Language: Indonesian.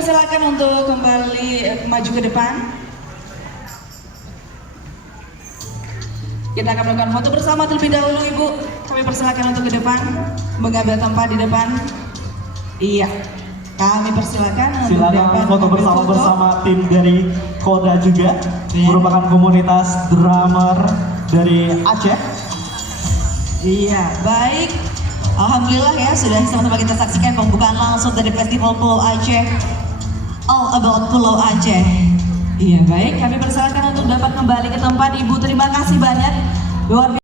persilakan untuk kembali maju ke depan. Kita akan melakukan foto bersama terlebih dahulu, Ibu. Kami persilakan untuk ke depan, mengambil tempat di depan. Iya, kami persilakan untuk silakan foto bersama tim dari Koda juga, ya. Merupakan komunitas drummer dari Aceh. Iya, baik. Alhamdulillah ya, sudah sama-sama kita saksikan pembukaan langsung dari Festival Pulau Aceh, All About Pulau Aceh. Iya, baik. Kami persilakan untuk dapat kembali ke tempat, Ibu. Terima kasih banyak. Luar biasa.